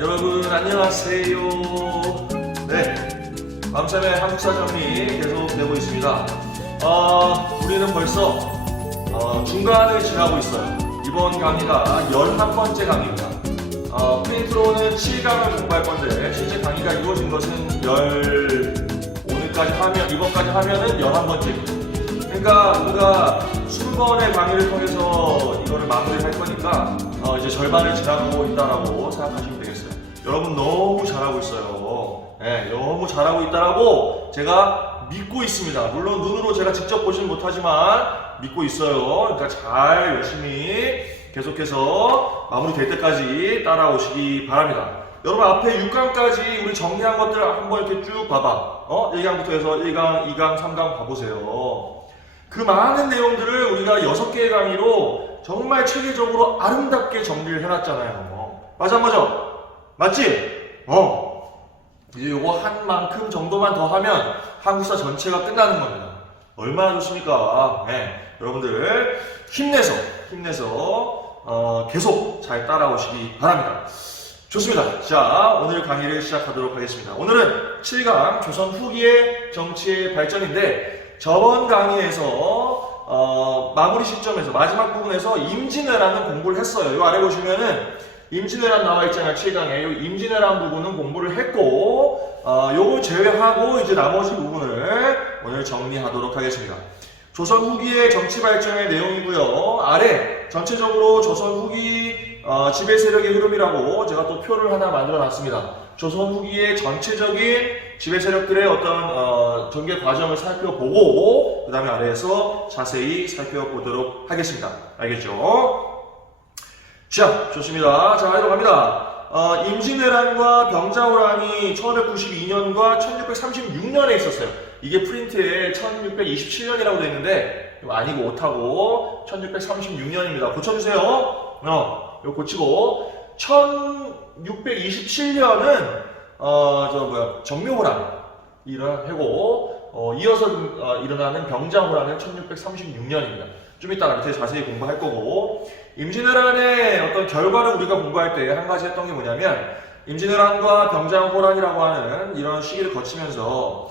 여러분 안녕하세요. 네, 밤샘의 한국사 정리 계속되고 있습니다. 우리는 벌써 중간을 지나고 있어요. 이번 강의가 11번째 강의입니다. 프린트로는 7강을 공부할 건데 실제 강의가 이루어진 것은 이번까지 하면은 11번째입니다. 그러니까 우리가 20번의 강의를 통해서 이거를 마무리할 거니까 이제 절반을 지나고 있다라고 생각하시면 되겠어요. 여러분 너무 잘하고 있어요. 네, 너무 잘하고 있다라고 제가 믿고 있습니다. 물론 눈으로 제가 직접 보지는 못하지만 믿고 있어요. 그러니까 잘 열심히 계속해서 마무리될 때까지 따라오시기 바랍니다. 여러분 앞에 6강까지 우리 정리한 것들 한번 이렇게 쭉 봐봐. 1강부터 해서 1강, 2강, 3강 봐보세요. 그 많은 내용들을 우리가 6개의 강의로 정말 체계적으로 아름답게 정리를 해놨잖아요. 맞아 안 맞아? 맞지? 이제 요거 한 만큼 정도만 더 하면 한국사 전체가 끝나는 겁니다. 얼마나 좋습니까? 네, 여러분들 힘내서 계속 잘 따라오시기 바랍니다. 좋습니다. 자, 오늘 강의를 시작하도록 하겠습니다. 오늘은 7강 조선 후기의 정치의 발전인데 저번 강의에서 마무리 시점에서 마지막 부분에서 임진왜란은 공부를 했어요. 요 아래 보시면은 임진왜란 나와 있잖아요. 7강에 요 임진왜란 부분은 공부를 했고 요걸 제외하고 이제 나머지 부분을 오늘 정리하도록 하겠습니다. 조선 후기의 정치 발전의 내용이고요. 아래 전체적으로 조선 후기 지배 세력의 흐름이라고 제가 또 표를 하나 만들어 놨습니다. 조선 후기의 전체적인 지배 세력들의 어떤 전개 과정을 살펴보고 그 다음에 아래에서 자세히 살펴보도록 하겠습니다. 알겠죠? 자, 좋습니다. 자, 이러갑니다. 임진왜란과 병자호란이 1592년과 1636년에 있었어요. 이게 프린트에 1627년이라고 되어 있는데 아니고 오타고 1636년입니다. 고쳐주세요. 이거 고치고 1627년은 정묘호란이 일어나고 이어서 일어나는 병자호란은 1636년입니다. 좀 이따 밑에 자세히 공부할 거고 임진왜란의 어떤 결과를 우리가 공부할 때 한 가지 했던 게 뭐냐면 임진왜란과 병자호란이라고 하는 이런 시기를 거치면서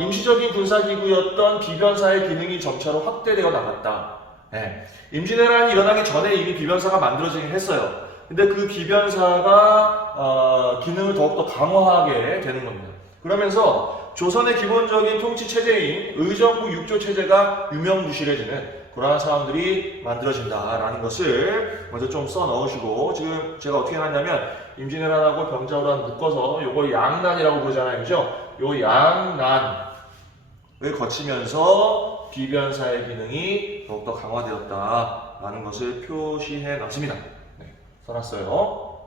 임시적인 군사기구였던 비변사의 기능이 점차로 확대되어 나갔다. 네. 임진왜란이 일어나기 전에 이미 비변사가 만들어지긴 했어요. 근데 그 비변사가 기능을 더욱더 강화하게 되는 겁니다. 그러면서 조선의 기본적인 통치 체제인 의정부 육조 체제가 유명무실해지는 그러한 상황들이 만들어진다라는 것을 먼저 좀 써 넣으시고 지금 제가 어떻게 해놨냐면 임진왜란하고 병자호란 묶어서 요걸 양난이라고 부르잖아요. 그죠? 요 양난을 거치면서 비변사의 기능이 더욱더 강화되었다라는 것을 표시해 놨습니다. 네, 써놨어요.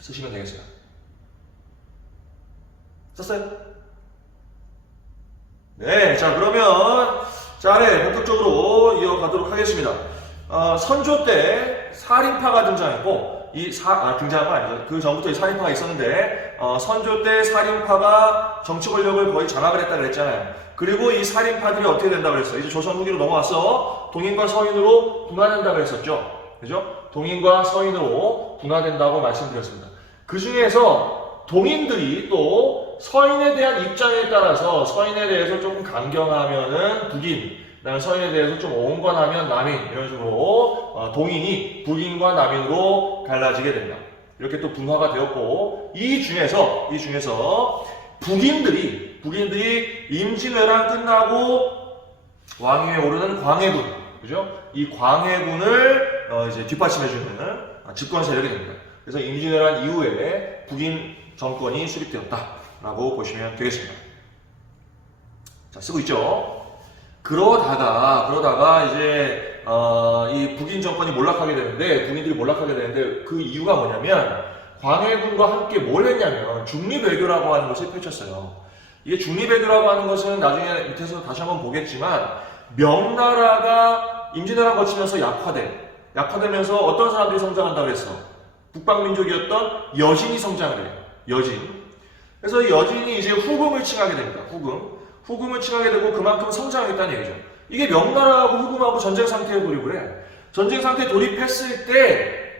쓰시면 되겠어요. 썼어요? 네, 자 그러면 자, 본격적으로 이어가도록 하겠습니다. 선조 때 살인파가 등장했고 등장한 건 아니죠. 그 전부터 이 살인파가 있었는데 선조 때 살인파가 정치 권력을 거의 장악을 했다 그랬잖아요. 그리고 이 살인파들이 어떻게 된다 그랬어요? 이제 조선 후기로 넘어와서 동인과 서인으로 분화된다 그랬었죠. 그죠? 동인과 서인으로 분화된다고 말씀드렸습니다. 그 중에서 동인들이 또 서인에 대한 입장에 따라서 서인에 대해서 조금 강경하면은 북인, 그다음에 서인에 대해서 좀 온건하면 남인 이런 식으로 동인이 북인과 남인으로 갈라지게 된다. 이렇게 또 분화가 되었고 이 중에서 북인들이 임진왜란 끝나고 왕위에 오르는 광해군, 그죠? 이 광해군을 이제 뒷받침해주는 집권 세력이 됩니다. 그래서 임진왜란 이후에 북인 정권이 수립되었다. 라고 보시면 되겠습니다. 자, 쓰고 있죠? 그러다가 이제 이 북인 정권이 몰락하게 되는데 북인들이 몰락하게 되는데 그 이유가 뭐냐면 광해군과 함께 뭘 했냐면 중립외교라고 하는 것을 펼쳤어요. 이게 중립외교라고 하는 것은 나중에 밑에서 다시 한번 보겠지만 명나라가 임진왜란 거치면서 약화되면서 어떤 사람들이 성장한다고 그랬어? 북방민족이었던 여진이 성장을 해요. 여진. 그래서 이 여진이 이제 후금을 칭하게 됩니다. 후금을 칭하게 되고 그만큼 성장했다는 얘기죠. 이게 명나라하고 후금하고 전쟁 상태에 돌입을 해. 전쟁 상태에 돌입했을 때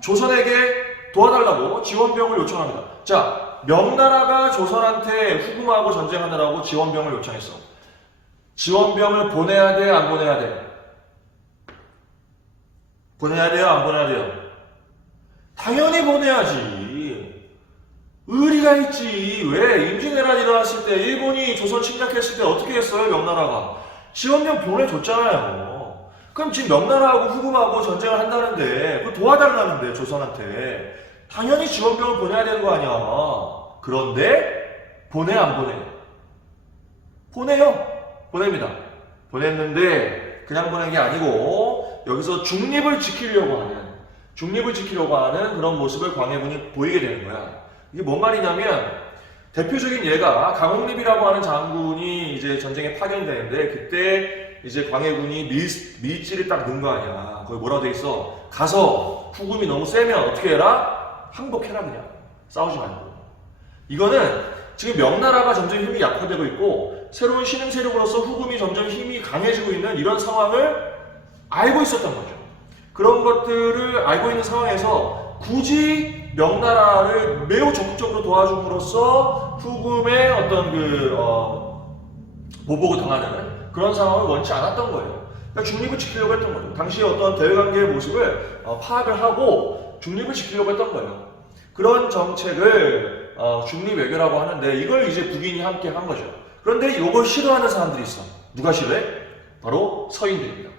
조선에게 도와달라고 지원병을 요청합니다. 자, 명나라가 조선한테 후금하고 전쟁하느라고 지원병을 요청했어. 지원병을 보내야 돼, 안 보내야 돼? 보내야 돼요, 안 보내야 돼요? 당연히 보내야지. 의리가 있지. 왜? 임진왜란 일어났을 때 일본이 조선 침략했을 때 어떻게 했어요, 명나라가? 지원병 보내줬잖아요. 그럼 지금 명나라하고 후금하고 전쟁을 한다는데 그거 도와달라는데 조선한테 당연히 지원병을 보내야 되는 거 아니야. 그런데 보내 안 보내? 보내요. 보냅니다. 보냈는데 그냥 보낸 게 아니고 여기서 중립을 지키려고 하는 그런 모습을 광해군이 보이게 되는 거야. 이게 뭔 말이냐면 대표적인 예가 강홍립이라고 하는 장군이 이제 전쟁에 파견되는데 그때 이제 광해군이 밀지를 딱 넣은 거 아니야. 거기 뭐라고 돼 있어? 가서 후금이 너무 세면 어떻게 해라? 항복해라 그냥. 싸우지 말고. 이거는 지금 명나라가 점점 힘이 약화되고 있고 새로운 신흥 세력으로서 후금이 점점 힘이 강해지고 있는 이런 상황을 알고 있었던 거죠. 그런 것들을 알고 있는 상황에서 굳이 명나라를 매우 적극적으로 도와줌으로써 후금의 어떤 보복을 당하는 그런 상황을 원치 않았던 거예요. 그러니까 중립을 지키려고 했던 거죠. 당시 어떤 대외관계의 모습을 파악을 하고 중립을 지키려고 했던 거예요. 그런 정책을 중립외교라고 하는데 이걸 이제 북인이 함께 한 거죠. 그런데 이걸 싫어하는 사람들이 있어. 누가 싫어해? 바로 서인들입니다.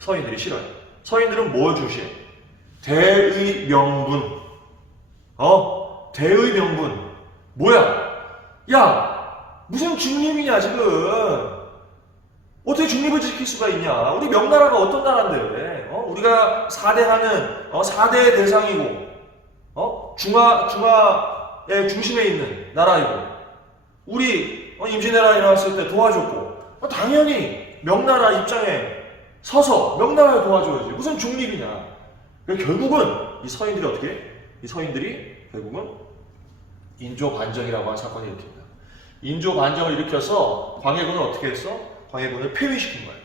서인들이 싫어요. 서인들은 뭘 중시해? 대의 명분. 대의 명분. 뭐야? 야, 무슨 중립이냐 지금? 어떻게 중립을 지킬 수가 있냐? 우리 명나라가 어떤 나라인데? 우리가 4대하는 4대의 대상이고, 중화의 중심에 있는 나라이고, 우리 임진왜란 일어났을 때 도와줬고, 당연히 명나라 입장에 서서 명나라를 도와줘야지. 무슨 중립이냐? 결국은 이 서인들이 어떻게 해? 이 서인들이 결국은 인조 반정이라고 하는 사건을 일으킵니다. 인조 반정을 일으켜서 광해군을 어떻게 했어? 광해군을 폐위시킨 거예요.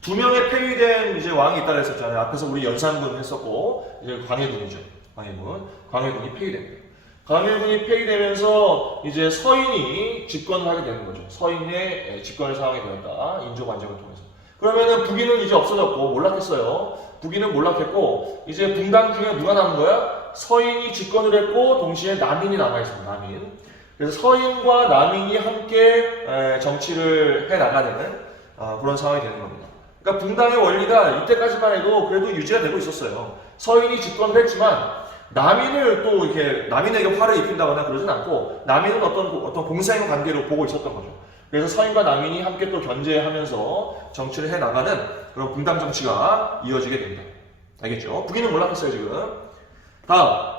2명의 폐위된 이제 왕이 있다고 했었잖아요. 앞에서 우리 연산군 했었고 이제 광해군이죠. 광해군이 폐위됩니다. 광해군이 폐위되면서 이제 서인이 집권을 하게 되는 거죠. 서인의 집권을 상황이 되었다. 인조 반정을 통해서. 그러면은 북인은 이제 없어졌고 몰락했어요. 북인은 몰락했고 이제 분당 중에 누가 남은 거야? 서인이 집권을 했고 동시에 남인이 남아있습니다. 남인. 그래서 서인과 남인이 함께 정치를 해나가는 그런 상황이 되는 겁니다. 그러니까 분당의 원리가 이때까지만 해도 그래도 유지가 되고 있었어요. 서인이 집권을 했지만 남인을 또 이렇게 남인에게 화를 입힌다거나 그러진 않고 남인은 어떤 공생 관계로 보고 있었던 거죠. 그래서 서인과 남인이 함께 또 견제하면서 정치를 해나가는 그런 분당 정치가 이어지게 됩니다. 알겠죠? 북인은 몰락했어요 지금. 다음.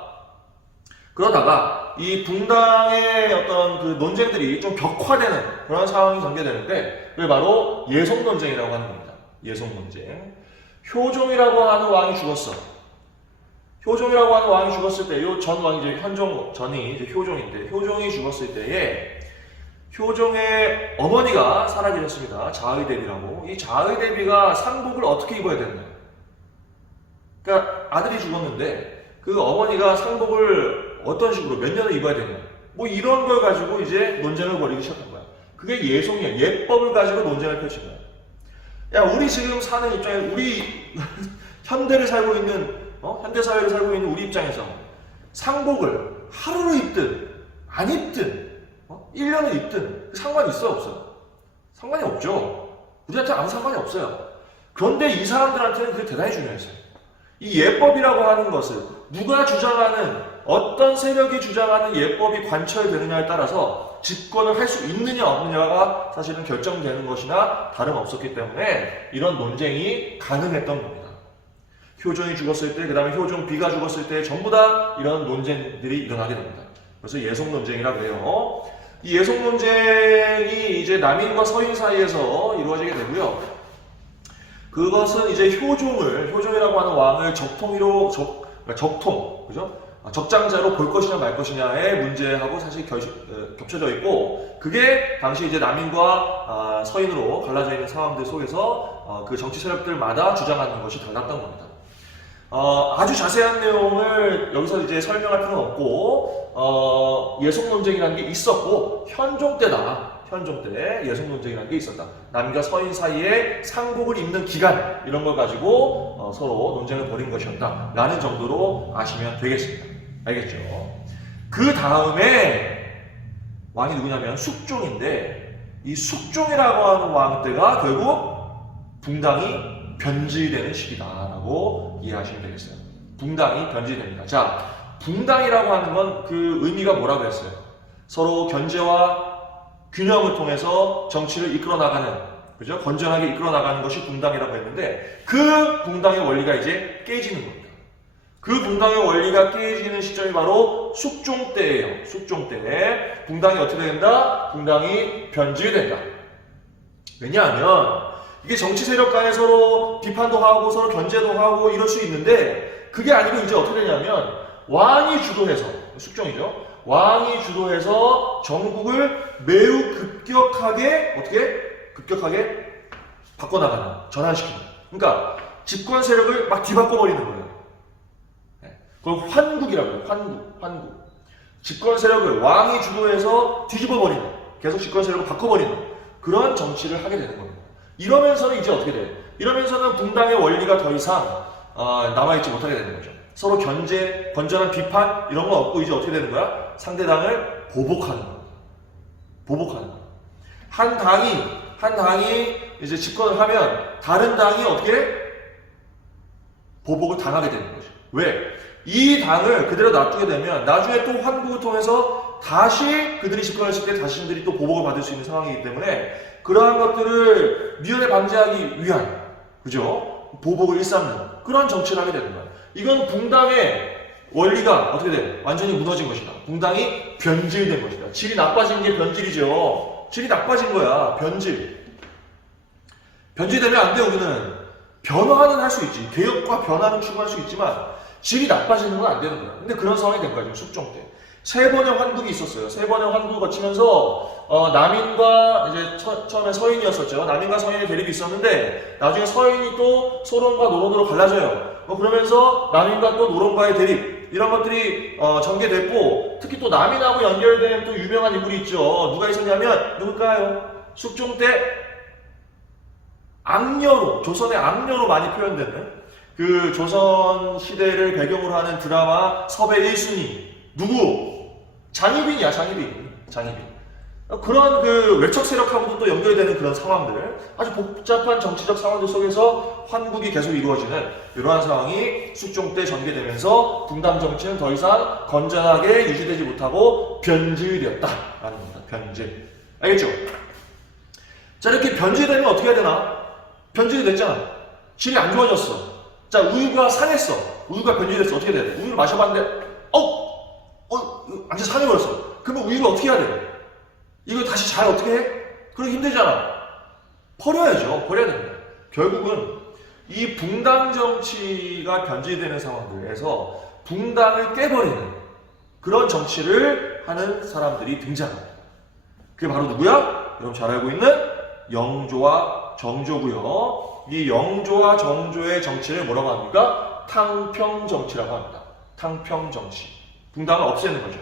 그러다가 이 분당의 어떤 그 논쟁들이 좀 격화되는 그런 상황이 전개되는데 그게 바로 예송 논쟁이라고 하는 겁니다. 예송 논쟁. 효종이라고 하는 왕이 죽었어. 효종이라고 하는 왕이 죽었을 때, 이 전 왕이 이제 현종 전이 이제 효종인데, 효종이 죽었을 때에 효종의 어머니가 살아계셨습니다. 자의대비라고. 이 자의대비가 상복을 어떻게 입어야 되느냐? 그러니까 아들이 죽었는데 그 어머니가 상복을 어떤 식으로 몇 년을 입어야 되느냐? 뭐 이런 걸 가지고 이제 논쟁을 벌이기 시작한 거야. 그게 예송이야. 예법을 가지고 논쟁을 펼친 거야. 야, 우리 지금 사는 입장에 우리 현대를 살고 있는 현대 사회를 살고 있는 우리 입장에서 상복을 하루를 입든 안 입든 1년을 입든 상관이 있어요, 없어요? 상관이 없죠. 우리한테 아무 상관이 없어요. 그런데 이 사람들한테는 그게 대단히 중요했어요. 이 예법이라고 하는 것을 누가 주장하는 어떤 세력이 주장하는 예법이 관철되느냐에 따라서 집권을 할 수 있느냐 없느냐가 사실은 결정되는 것이나 다름없었기 때문에 이런 논쟁이 가능했던 겁니다. 효종이 죽었을 때, 그 다음에 효종 비가 죽었을 때 전부 다 이런 논쟁들이 일어나게 됩니다. 그래서 예송 논쟁이라고 해요. 이 예송 논쟁이 이제 남인과 서인 사이에서 이루어지게 되고요. 그것은 이제 효종이라고 하는 왕을 그죠? 적장자로 볼 것이냐 말 것이냐의 문제하고 사실 겹쳐져 있고, 그게 당시 이제 남인과 서인으로 갈라져 있는 상황들 속에서 그 정치 세력들마다 주장하는 것이 달랐던 겁니다. 아주 자세한 내용을 여기서 이제 설명할 필요는 없고, 예속 논쟁이라는 게 있었고, 현종 때다. 현종 때 예속 논쟁이라는 게 있었다. 남과 서인 사이에 상복을 입는 기간, 이런 걸 가지고 서로 논쟁을 벌인 것이었다. 라는 정도로 아시면 되겠습니다. 알겠죠? 그 다음에 왕이 누구냐면 숙종인데, 이 숙종이라고 하는 왕 때가 결국 붕당이 변질되는 시기다라고 이해하시면 되겠어요. 붕당이 변질됩니다. 자, 붕당이라고 하는 건 그 의미가 뭐라고 했어요? 서로 견제와 균형을 통해서 정치를 이끌어 나가는, 그죠? 건전하게 이끌어 나가는 것이 붕당이라고 했는데, 그 붕당의 원리가 이제 깨지는 겁니다. 그 붕당의 원리가 깨지는 시점이 바로 숙종 때예요. 숙종 때 붕당이 어떻게 된다? 붕당이 변질된다. 왜냐하면 이게 정치 세력 간에 서로 비판도 하고 서로 견제도 하고 이럴 수 있는데, 그게 아니고 이제 어떻게 되냐면 왕이 주도해서, 숙종이죠. 왕이 주도해서 전국을 매우 급격하게 바꿔나가는, 전환시키는. 그러니까 집권 세력을 막 뒤바꿔버리는 거예요. 그걸 환국이라고 해요. 환국. 집권 세력을 왕이 주도해서 뒤집어버리는, 계속 집권 세력을 바꿔버리는 그런 정치를 하게 되는 겁니다. 이러면서는 이제 어떻게 돼요? 이러면서는 붕당의 원리가 더 이상 남아있지 못하게 되는 거죠. 서로 견제, 건전한 비판 이런 거 없고 이제 어떻게 되는 거야? 상대당을 보복하는 겁니다. 보복하는 거예요. 한 당이 이제 집권을 하면 다른 당이 어떻게 보복을 당하게 되는 거죠. 왜? 이 당을 그대로 놔두게 되면 나중에 또 환국을 통해서 다시 그들이 집권했을 때 자신들이 또 보복을 받을 수 있는 상황이기 때문에 그러한 것들을 미연에 방지하기 위한, 그죠? 보복을 일삼는 그런 정치를 하게 되는 거예요. 이건 붕당의 원리가 어떻게 돼? 완전히 무너진 것이다. 붕당이 변질된 것이다. 질이 나빠진 게 변질이죠. 질이 나빠진 거야. 변질되면 안 돼. 우리는 변화는 할 수 있지. 개혁과 변화는 추구할 수 있지만 질이 나빠지는 건 안 되는 거야. 근데 그런 상황이 된 거야. 지금 숙종 때. 세 번의 환국이 있었어요. 세 번의 환국을 거치면서 남인과 이제 처음에 서인이었었죠. 남인과 서인의 대립이 있었는데 나중에 서인이 또 소론과 노론으로 갈라져요. 그러면서 남인과 또 노론과의 대립 이런 것들이 전개됐고, 특히 또 남인하고 연결된 또 유명한 인물이 있죠. 누가 있었냐면 누굴까요? 숙종 때 악녀로, 조선의 악녀로 많이 표현되는 그 조선 시대를 배경으로 하는 드라마 섭의 1순위 누구? 장희빈이야. 장희빈. 그런 그 외척 세력하고도 또 연결되는 그런 상황들, 아주 복잡한 정치적 상황들 속에서 환국이 계속 이루어지는 이러한 상황이 숙종 때 전개되면서 붕당 정치는 더 이상 건전하게 유지되지 못하고 변질되었다라는 겁니다. 변질. 알겠죠? 자, 이렇게 변질되면 어떻게 해야 되나? 변질이 됐잖아. 질이 안 좋아졌어. 자, 우유가 상했어. 우유가 변질됐어. 어떻게 돼야 돼? 우유를 마셔봤는데 완전 상해버렸어. 그러면 우유를 어떻게 해야 돼? 이거 다시 잘 어떻게 해? 그러기 힘들잖아. 버려야 됩니다. 결국은 이 붕당 정치가 변질되는 상황들에서 붕당을 깨버리는 그런 정치를 하는 사람들이 등장합니다. 그게 바로 누구야? 여러분 잘 알고 있는 영조와 정조고요. 이 영조와 정조의 정치를 뭐라고 합니까? 탕평 정치라고 합니다. 탕평 정치. 붕당을 없애는 거죠.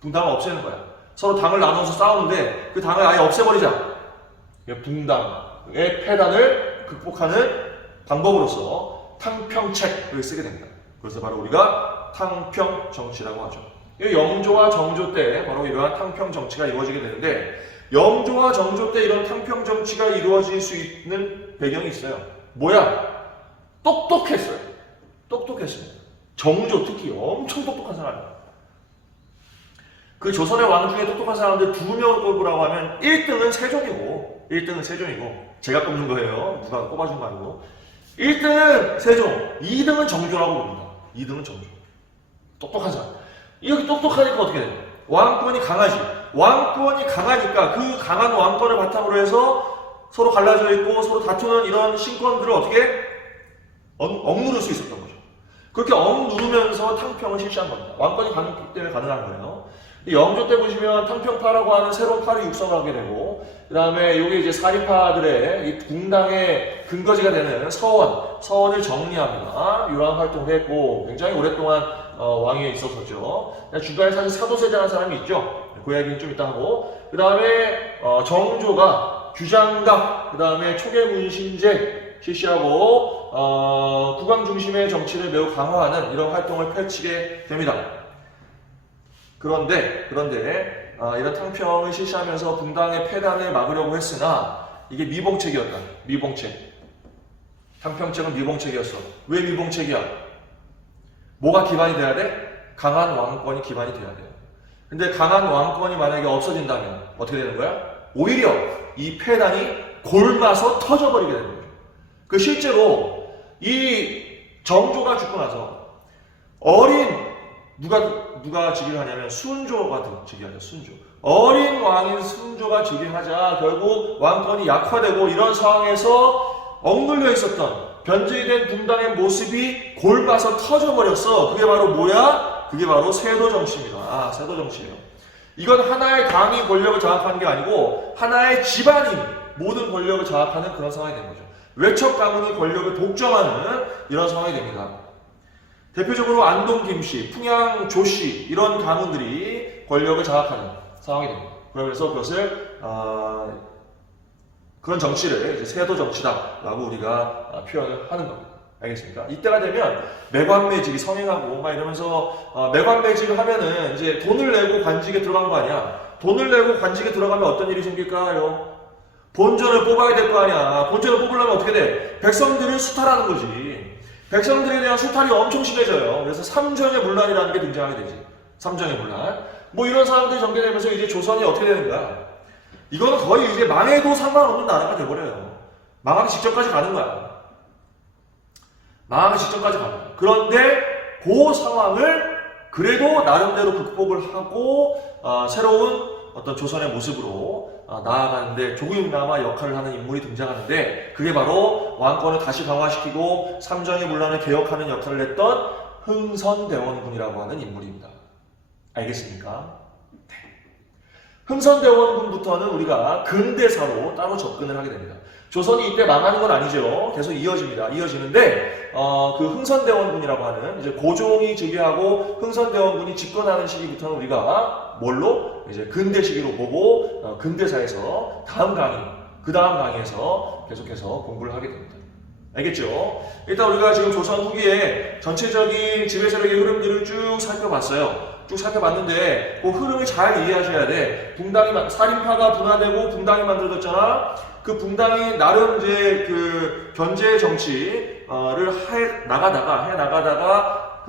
붕당을 없애는 거야. 서로 당을 나눠서 싸우는데 그 당을 아예 없애버리자. 붕당의 폐단을 극복하는 방법으로서 탕평책을 쓰게 됩니다. 그래서 바로 우리가 탕평 정치라고 하죠. 영조와 정조 때 바로 이러한 탕평 정치가 이루어지게 되는데, 영조와 정조 때 이런 탕평 정치가 이루어질 수 있는 배경이 있어요. 뭐야? 똑똑했어요. 똑똑했습니다. 정조 특히 엄청 똑똑한 사람이에요. 그 조선의 왕 중에 똑똑한 사람들 두 명을 꼽으라고 하면 1등은 세종이고 제가 꼽는 거예요. 누가 꼽아준 거 아니고. 1등은 세종, 2등은 정조라고 봅니다. 2등은 정조. 똑똑한 사람. 이렇게 똑똑하니까 어떻게 돼요? 왕권이 강하지. 왕권이 강하니까 그 강한 왕권을 바탕으로 해서 서로 갈라져 있고 서로 다투는 이런 신권들을 어떻게 억누를 수 있었던 거죠. 그렇게 억누르면서 탕평을 실시한 겁니다. 왕권이 강했기 때문에 가능한 거예요. 영조 때 보시면 탕평파라고 하는 새로운 파를 육성을 하게 되고, 그 다음에 요게 이제 살인파들의 이 붕당의 근거지가 되는 서원을 정리합니다. 이러한 활동을 했고, 굉장히 오랫동안 왕위에 있었었죠. 중간에 사실 사도세자라는 사람이 있죠. 그 이야기는 좀 이따 하고, 그 다음에 정조가 규장각, 그 다음에 초계문신제 실시하고 국왕 중심의 정치를 매우 강화하는 이런 활동을 펼치게 됩니다. 그런데 이런 탕평을 실시하면서 붕당의 폐단을 막으려고 했으나 이게 미봉책이었다. 미봉책. 탕평책은 미봉책이었어. 왜 미봉책이야? 뭐가 기반이 돼야 돼? 강한 왕권이 기반이 돼야 돼요. 근데 강한 왕권이 만약에 없어진다면 어떻게 되는 거야? 오히려 이 폐단이 골마서 터져버리게 되는 거죠. 그 실제로 이 정조가 죽고 나서 어린 누가 즉위하냐면 순조가 즉위하죠. 순조. 어린 왕인 순조가 즉위하자 결국 왕권이 약화되고 이런 상황에서 억눌려 있었던 변제된 붕당의 모습이 골마서 터져버렸어. 그게 바로 뭐야? 그게 바로 세도 정치입니다. 세도 정치예요. 이건 하나의 당이 권력을 장악하는 게 아니고 하나의 집안이 모든 권력을 장악하는 그런 상황이 된 거죠. 외척 가문이 권력을 독점하는 이런 상황이 됩니다. 대표적으로 안동 김씨, 풍양 조씨 이런 가문들이 권력을 장악하는 상황이 됩니다. 그러면서 그것을 그런 정치를 이제 세도 정치다라고 우리가 표현을 하는 겁니다. 알겠습니까? 이때가 되면 매관매직이 성행하고 막 이러면서 매관매직을 하면은 이제 돈을 내고 관직에 들어간 거 아니야. 돈을 내고 관직에 들어가면 어떤 일이 생길까요? 본전을 뽑아야 될 거 아니야. 본전을 뽑으려면 어떻게 돼? 백성들을 수탈하는 거지. 백성들에 대한 수탈이 엄청 심해져요. 그래서 삼정의 문란이라는 게 등장하게 되지. 삼정의 문란. 뭐 이런 상황들이 전개되면서 이제 조선이 어떻게 되는 거야? 이거는 거의 이제 망해도 상관없는 나라가 돼버려요. 망하기 직전까지 가는 거야. 망하기 직전까지 가는 거야. 그런데 그 상황을 그래도 나름대로 극복을 하고 새로운 어떤 조선의 모습으로 나아가는데 조금이나마 역할을 하는 인물이 등장하는데 그게 바로 왕권을 다시 강화시키고 삼정의 문란을 개혁하는 역할을 했던 흥선대원군이라고 하는 인물입니다. 알겠습니까? 네. 흥선대원군부터는 우리가 근대사로 따로 접근을 하게 됩니다. 조선이 이때 망하는 건 아니죠. 계속 이어집니다. 이어지는데 그 흥선대원군이라고 하는 이제 고종이 즉위하고 흥선대원군이 집권하는 시기부터는 우리가 뭘로 이제 근대 시기로 보고 근대사에서 그 다음 강의에서 계속해서 공부를 하게 됩니다. 알겠죠? 일단 우리가 지금 조선 후기에 전체적인 지배 세력의 흐름들을 쭉 살펴봤어요. 쭉 살펴봤는데 그 흐름을 잘 이해하셔야 돼. 살인파가 분화되고 붕당이 만들어졌잖아. 그 붕당이 나름 이제 그 견제 정치를 해 나가다가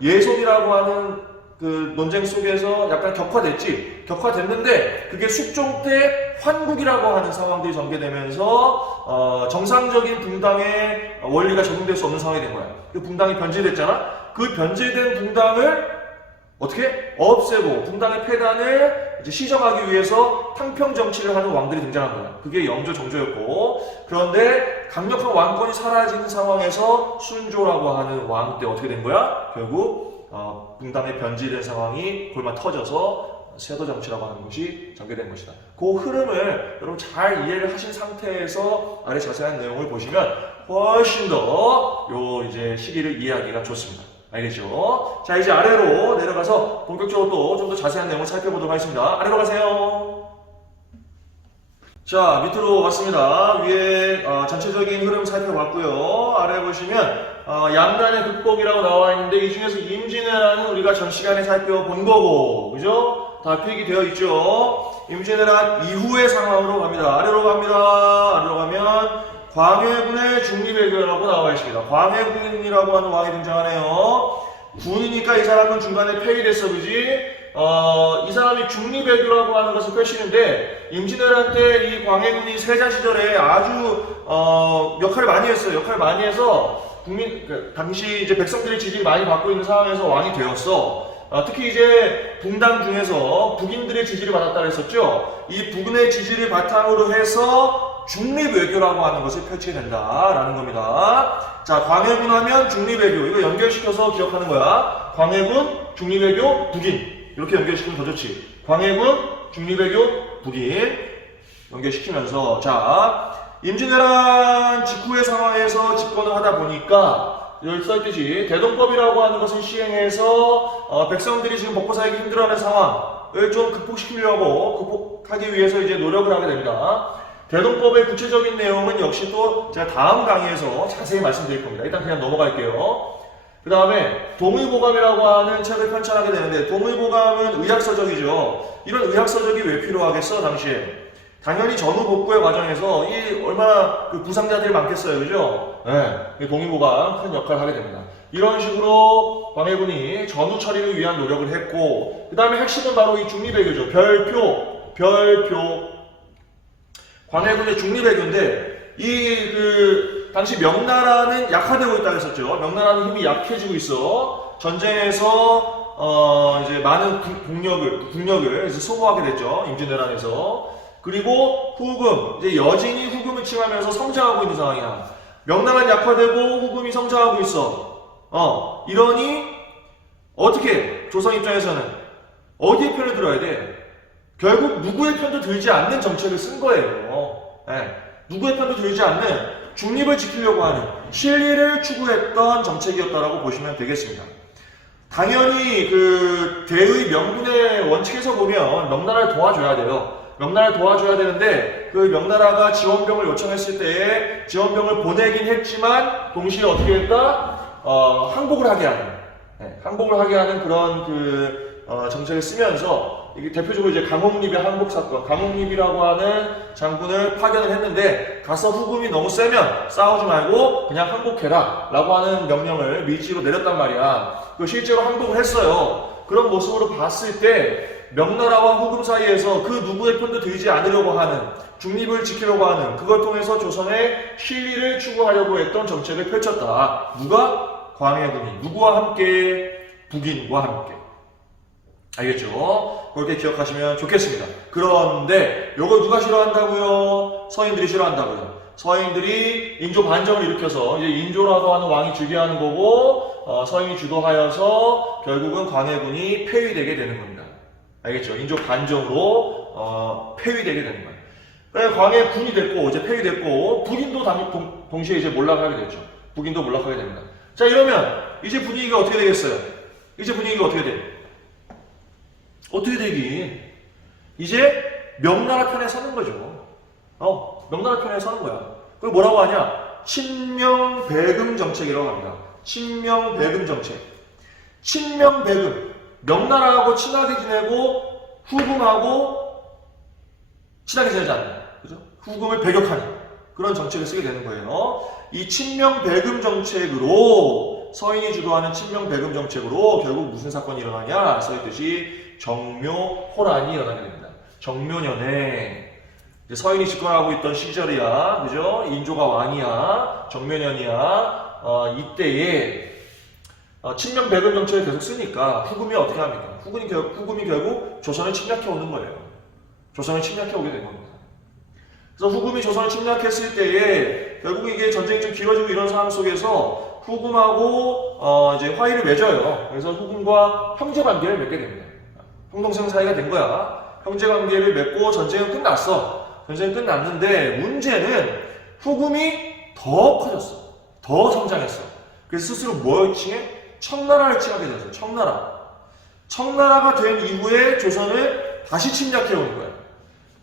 예속이라고 하는 그 논쟁 속에서 약간 격화됐는데 그게 숙종 때 환국이라고 하는 상황들이 전개되면서 정상적인 붕당의 원리가 적용될 수 없는 상황이 된 거야. 그 붕당이 변제됐잖아. 그 변제된 붕당을 어떻게 없애고 붕당의 폐단을 이제 시정하기 위해서 탕평 정치를 하는 왕들이 등장한 거야. 그게 영조, 정조였고, 그런데 강력한 왕권이 사라지는 상황에서 순조라고 하는 왕 때 어떻게 된 거야? 결국 붕당에 변질된 상황이 골마 터져서 세도 정치라고 하는 것이 전개된 것이다. 그 흐름을 여러분 잘 이해를 하신 상태에서 아래 자세한 내용을 보시면 훨씬 더 이제 시기를 이해하기가 좋습니다. 알겠죠? 자, 이제 아래로 내려가서 본격적으로 또 좀 더 자세한 내용을 살펴보도록 하겠습니다. 아래로 가세요. 자, 밑으로 왔습니다. 위에 전체적인 흐름 살펴봤고요. 아래 보시면 양단의 극복이라고 나와 있는데 이 중에서 임진왜란은 우리가 전 시간에 살펴본 거고, 그죠? 다 표기 되어 있죠. 임진왜란 이후의 상황으로 갑니다. 아래로 가면 광해군의 중립외교라고 나와 있습니다. 광해군이라고 하는 왕이 등장하네요. 군이니까 이 사람은 중간에 폐위됐어, 그지? 이 사람이 중립외교라고 하는 것을 펼치는데 임진왜란 때 이 광해군이 세자 시절에 아주 역할을 많이 했어요. 역할을 많이 해서 당시 이제 백성들의 지지를 많이 받고 있는 상황에서 왕이 되었어. 특히 이제 붕당 중에서 북인들의 지지를 받았다 그랬었죠. 이 북인의 지지를 바탕으로 해서 중립외교라고 하는 것을 펼치게 된다라는 겁니다. 자, 광해군 하면 중립외교, 이거 연결시켜서 기억하는 거야. 광해군, 중립외교, 북인, 이렇게 연결시키면 더 좋지. 광해군, 중립외교, 북인. 연결시키면서 자 임진왜란 직후의 상황에서 집권을 하다 보니까 여기 써있듯이 대동법이라고 하는 것을 시행해서 백성들이 지금 먹고 살기 힘들어하는 상황을 좀 극복시키려고 극복하기 위해서 이제 노력을 하게 됩니다. 대동법의 구체적인 내용은 역시 또 제가 다음 강의에서 자세히 말씀드릴 겁니다. 일단 그냥 넘어갈게요. 그 다음에 동의보감이라고 하는 책을 편찬하게 되는데 동의보감은 의학서적이죠. 이런 의학서적이 왜 필요하겠어 당시에? 당연히 전후복구의 과정에서 이 얼마나 그 부상자들이 많겠어요, 그죠? 네, 동의보감 큰 역할을 하게 됩니다. 이런 식으로 광해군이 전후 처리를 위한 노력을 했고, 그 다음에 핵심은 바로 이 중립외교죠. 별표. 광해군의 중립외교인데 당시 명나라는 약화되고 있다고 했었죠. 명나라는 힘이 약해지고 있어. 전쟁에서 이제 많은 국력을 이제 소모하게 됐죠. 임진왜란에서. 그리고 후금, 이제 여진이 후금을 침하면서 성장하고 있는 상황이야. 명나라는 약화되고 후금이 성장하고 있어. 이러니 어떻게 조선 입장에서는 어디에 편을 들어야 돼? 결국 누구의 편도 들지 않는 정책을 쓴 거예요. 네. 누구의 편도 들지 않는 중립을 지키려고 하는 실리를 추구했던 정책이었다라고 보시면 되겠습니다. 당연히 그 대의 명분의 원칙에서 보면 명나라를 도와줘야 돼요. 명나라를 도와줘야 되는데 그 명나라가 지원병을 요청했을 때에 지원병을 보내긴 했지만 동시에 어떻게 했다? 항복을 하게 하는 그런 정책을 쓰면서 이게 대표적으로 이제 강홍립의 항복 사건, 강홍립이라고 하는 장군을 파견을 했는데 가서 후금이 너무 세면 싸우지 말고 그냥 항복해라 라고 하는 명령을 밀지로 내렸단 말이야. 그 실제로 항복을 했어요. 그런 모습으로 봤을 때 명나라와 후금 사이에서 그 누구의 편도 들지 않으려고 하는 중립을 지키려고 하는 그걸 통해서 조선의 실리를 추구하려고 했던 정책을 펼쳤다. 누가? 광해군이. 누구와 함께? 북인과 함께. 알겠죠? 그렇게 기억하시면 좋겠습니다. 그런데 이걸 누가 싫어한다고요? 서인들이 싫어한다고요. 서인들이 인조 반정을 일으켜서 이제 인조라고 하는 왕이 즉위하는 거고 서인이 주도하여서 결국은 광해군이 폐위되게 되는 겁니다. 알겠죠? 인조 반정으로 폐위되게 되는 거예요. 그래서 광해군이 됐고 이제 폐위됐고 북인도 동시에 이제 몰락하게 됐죠. 북인도 몰락하게 됩니다. 자 이러면 이제 분위기가 어떻게 되겠어요? 이제 분위기가 어떻게 돼? 어떻게 되긴? 이제 명나라 편에 서는 거죠. 명나라 편에 서는 거야. 그걸 뭐라고 하냐? 친명배금 정책이라고 합니다. 친명배금 정책. 친명배금. 명나라하고 친하게 지내고 후금하고 친하게 지내지 않는, 그죠? 후금을 배격하는 그런 정책을 쓰게 되는 거예요. 이 친명배금 정책으로 서인이 주도하는 친명배금 정책으로 결국 무슨 사건이 일어나냐? 써있듯이 정묘호란이 일어나게 됩니다. 정묘년에 서인이 집권하고 있던 시절이야, 그죠? 인조가 왕이야, 정묘년이야. 이때에 친명배금 정책을 계속 쓰니까 후금이 어떻게 합니까? 후금이 결국 조선을 침략해 오는 거예요. 조선을 침략해 오게 된 겁니다. 그래서 후금이 조선을 침략했을 때에 결국 이게 전쟁이 좀 길어지고 이런 상황 속에서 후금하고 이제 화의를 맺어요. 그래서 후금과 형제 관계를 맺게 됩니다. 형동생 사이가 된 거야. 형제 관계를 맺고 전쟁은 끝났어. 전쟁은 끝났는데 문제는 후금이 더 커졌어. 더 성장했어. 그래서 스스로 뭘 칭해? 청나라를 칭하게 됐어. 청나라가 된 이후에 조선을 다시 침략해 오는 거야.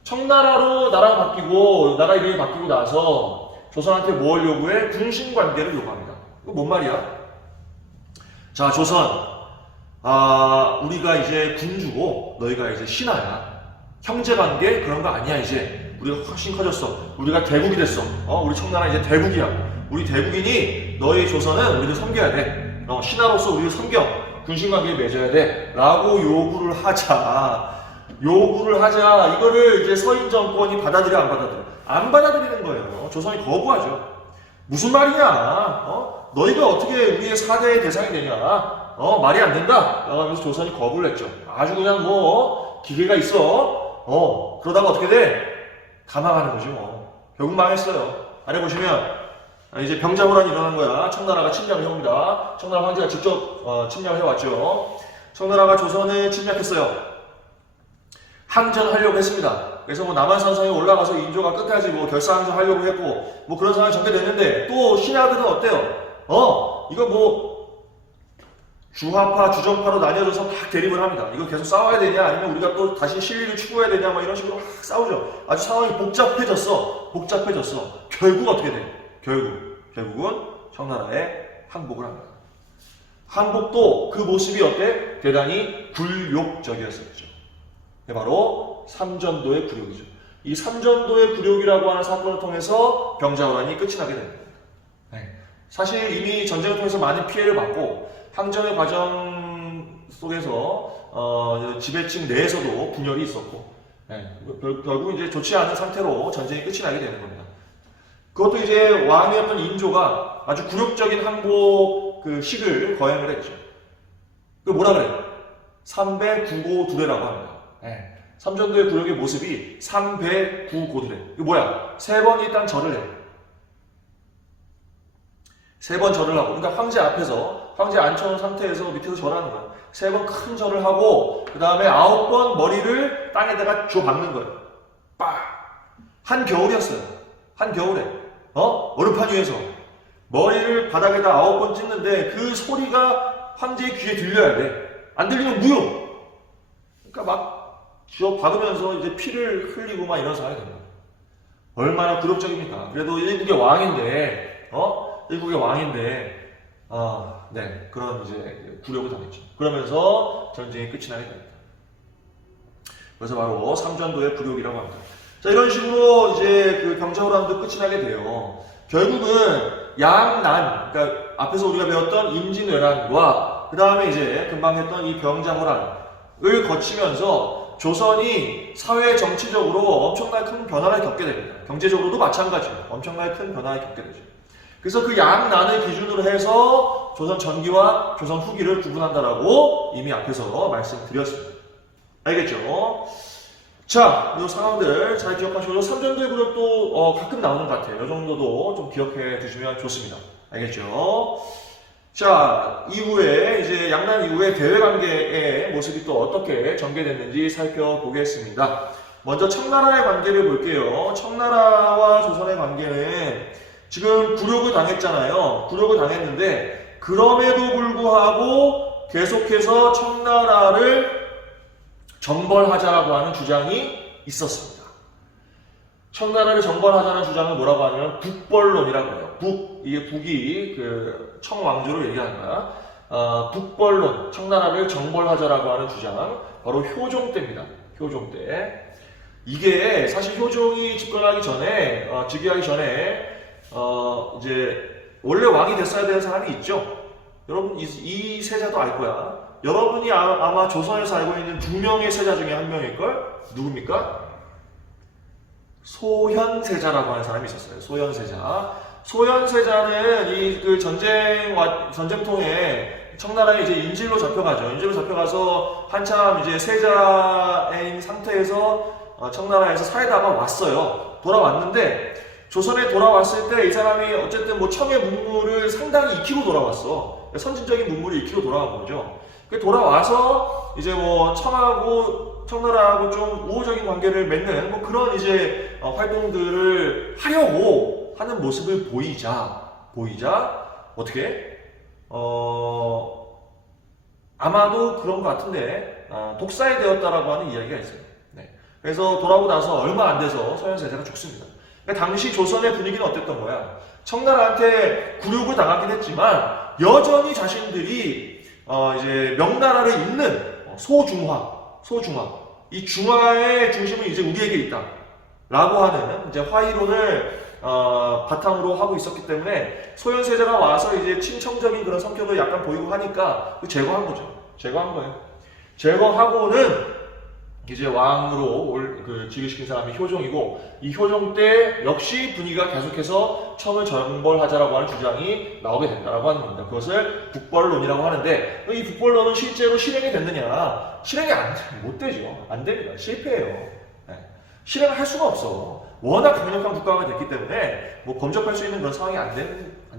청나라로 나라가 바뀌고 나라 이름이 바뀌고 나서 조선한테 뭘 요구해? 군신 관계를 요구합니다. 이거 뭔 말이야? 자, 조선. 우리가 이제 군주고 너희가 이제 신하야. 형제관계 그런 거 아니야 이제. 우리가 훨씬 커졌어. 우리가 대국이 됐어. 우리 청나라 이제 대국이야. 우리 대국이니 너희 조선은 우리를 섬겨야 돼. 신하로서 우리를 섬겨. 군신관계를 맺어야 돼. 라고 요구를 하자. 이거를 이제 서인 정권이 받아들여 안 받아들여? 안 받아들이는 거예요. 조선이 거부하죠. 무슨 말이냐? 너희가 어떻게 우리의 사대의 대상이 되냐? 말이 안 된다. 그래서 조선이 거부를 했죠. 아주 그냥 기계가 있어. 그러다가 어떻게 돼? 다 망하는 거죠. 결국 망했어요. 아래 보시면 이제 병자호란이 일어난 거야. 청나라가 침략을 해옵니다. 청나라 황제가 직접 침략을 해왔죠. 청나라가 조선을 침략했어요. 항전하려고 했습니다. 그래서 뭐 남한산성에 올라가서 인조가 끝까지 뭐 결사항전하려고 했고 뭐 그런 상황이 전개됐는데 또 신하들은 어때요? 이거 뭐 주화파, 주정파로 나뉘어져서 막 대립을 합니다. 이거 계속 싸워야 되냐 아니면 우리가 또 다시 실리를 추구해야 되냐 뭐 이런 식으로 막 싸우죠. 아주 상황이 복잡해졌어. 결국 어떻게 돼? 결국은 청나라에 항복을 합니다. 항복도 그 모습이 어때? 대단히 굴욕적이었었죠. 바로 삼전도의 굴욕이죠. 이 삼전도의 굴욕이라고 하는 사건을 통해서 병자호란이 끝이 나게 됩니다. 사실 이미 전쟁을 통해서 많은 피해를 받고 항전의 과정 속에서 지배층 내에서도 분열이 있었고 결국 이제 좋지 않은 상태로 전쟁이 끝이 나게 되는 겁니다. 그것도 이제 왕이었던 인조가 아주 굴욕적인 항복 그 식을 거행을 했죠. 그 뭐라 그래요? 삼배구고두례라고 합니다. 삼전도의 굴욕의 모습이 삼배구고두례. 이거 뭐야? 세 번 일단 절을 해. 세 번 절을 하고, 그러니까 황제 앞에서 황제 앉혀놓은 상태에서 밑에서 절하는 거야. 세 번 큰 절을 하고 그 다음에 9번 머리를 땅에다가 줘 박는 거예요. 빡! 한겨울이었어요. 한겨울에 얼음판 위에서 머리를 바닥에다 9번 찢는데 그 소리가 황제의 귀에 들려야 돼. 안 들리면 무효. 그러니까 막 쥐어 박으면서 이제 피를 흘리고 막 이런 상황이 됩니다. 얼마나 굴욕적입니까? 그래도 일국의 왕인데 네, 그런 이제 굴욕을 당했죠. 그러면서 전쟁이 끝이 나게 됩니다. 그래서 바로 삼전도의 굴욕이라고 합니다. 자, 이런 식으로 이제 그 병자호란도 끝이 나게 돼요. 결국은 양난, 그러니까 앞에서 우리가 배웠던 임진왜란과 그 다음에 이제 금방 했던 이 병자호란을 거치면서 조선이 사회 정치적으로 엄청나게 큰 변화를 겪게 됩니다. 경제적으로도 마찬가지로 엄청나게 큰 변화를 겪게 되죠. 그래서 그 양난을 기준으로 해서 조선 전기와 조선 후기를 구분한다라고 이미 앞에서 말씀드렸습니다. 알겠죠? 자, 이 상황들 잘 기억하시고 삼전도의 굴욕도 가끔 나오는 것 같아요. 이 정도도 좀 기억해 두시면 좋습니다. 알겠죠? 자, 이후에 이제 양난 이후에 대외관계의 모습이 또 어떻게 전개됐는지 살펴보겠습니다. 먼저 청나라의 관계를 볼게요. 청나라와 조선의 관계는 지금 굴욕을 당했잖아요. 굴욕을 당했는데 그럼에도 불구하고 계속해서 청나라를 정벌하자라고 하는 주장이 있었습니다. 청나라를 정벌하자는 주장을 뭐라고 하냐면 북벌론이라고 해요. 이게 북이 그 청왕조를 얘기하는 거야. 북벌론, 청나라를 정벌하자라고 하는 주장, 바로 효종 때입니다. 효종 때. 이게 사실 효종이 집권하기 전에, 즉위하기 전에 이제 원래 왕이 됐어야 되는 사람이 있죠. 여러분 이 세자도 알 거야. 여러분이 아마 조선에서 알고 있는 2명의 세자 중에 한 명일걸? 누굽니까? 소현세자라고 하는 사람이 있었어요. 소현세자는 이 그 전쟁통에 청나라에 이제 인질로 잡혀가죠. 인질로 잡혀가서 한참 이제 세자인 상태에서 청나라에서 살다가 왔어요. 돌아왔는데 조선에 돌아왔을 때 이 사람이 어쨌든 뭐 청의 문물을 상당히 익히고 돌아왔어. 선진적인 문물을 익히고 돌아온 거죠. 돌아와서 이제 뭐 청나라하고 좀 우호적인 관계를 맺는 뭐 그런 이제 활동들을 하려고 하는 모습을 보이자 어떻게 아마도 그런 것 같은데 독사에 되었다라고 하는 이야기가 있어요. 네. 그래서 돌아오고 나서 얼마 안 돼서 소현세자가 죽습니다. 그러니까 당시 조선의 분위기는 어땠던 거야? 청나라한테 굴욕을 당하긴 했지만 여전히 자신들이 이제 명나라를 잇는 소중화. 이 중화의 중심은 이제 우리에게 있다. 라고 하는 이제 화이론을 바탕으로 하고 있었기 때문에 소현세자가 와서 이제 친청적인 그런 성격을 약간 보이고 하니까 제거한 거죠. 제거한 거예요. 제거하고는 이제 왕으로 즉위시킨 사람이 효종이고 이 효종 때 역시 분위기가 계속해서 청을 정벌하자라고 하는 주장이 나오게 된다라고 하는 겁니다. 그것을 북벌론이라고 하는데 이 북벌론은 실제로 실행이 됐느냐? 실행이 못 되죠. 안 됩니다. 실패해요. 네. 실행을 할 수가 없어. 워낙 강력한 국가가 됐기 때문에 뭐 범접할 수 있는 그런 상황이 안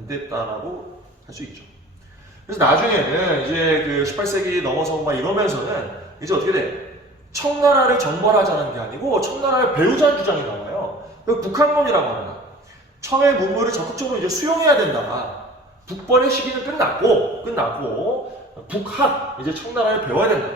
됐다라고 할 수 있죠. 그래서 나중에는 이제 그 18세기 넘어서 막 이러면서는 이제 어떻게 돼? 청나라를 정벌하자는 게 아니고 청나라를 배우자는 주장이 나와요. 북학론이라고 합니다. 청의 문물을 적극적으로 이제 수용해야 된다. 북벌의 시기는 끝났고 북학, 이제 청나라를 배워야 된다.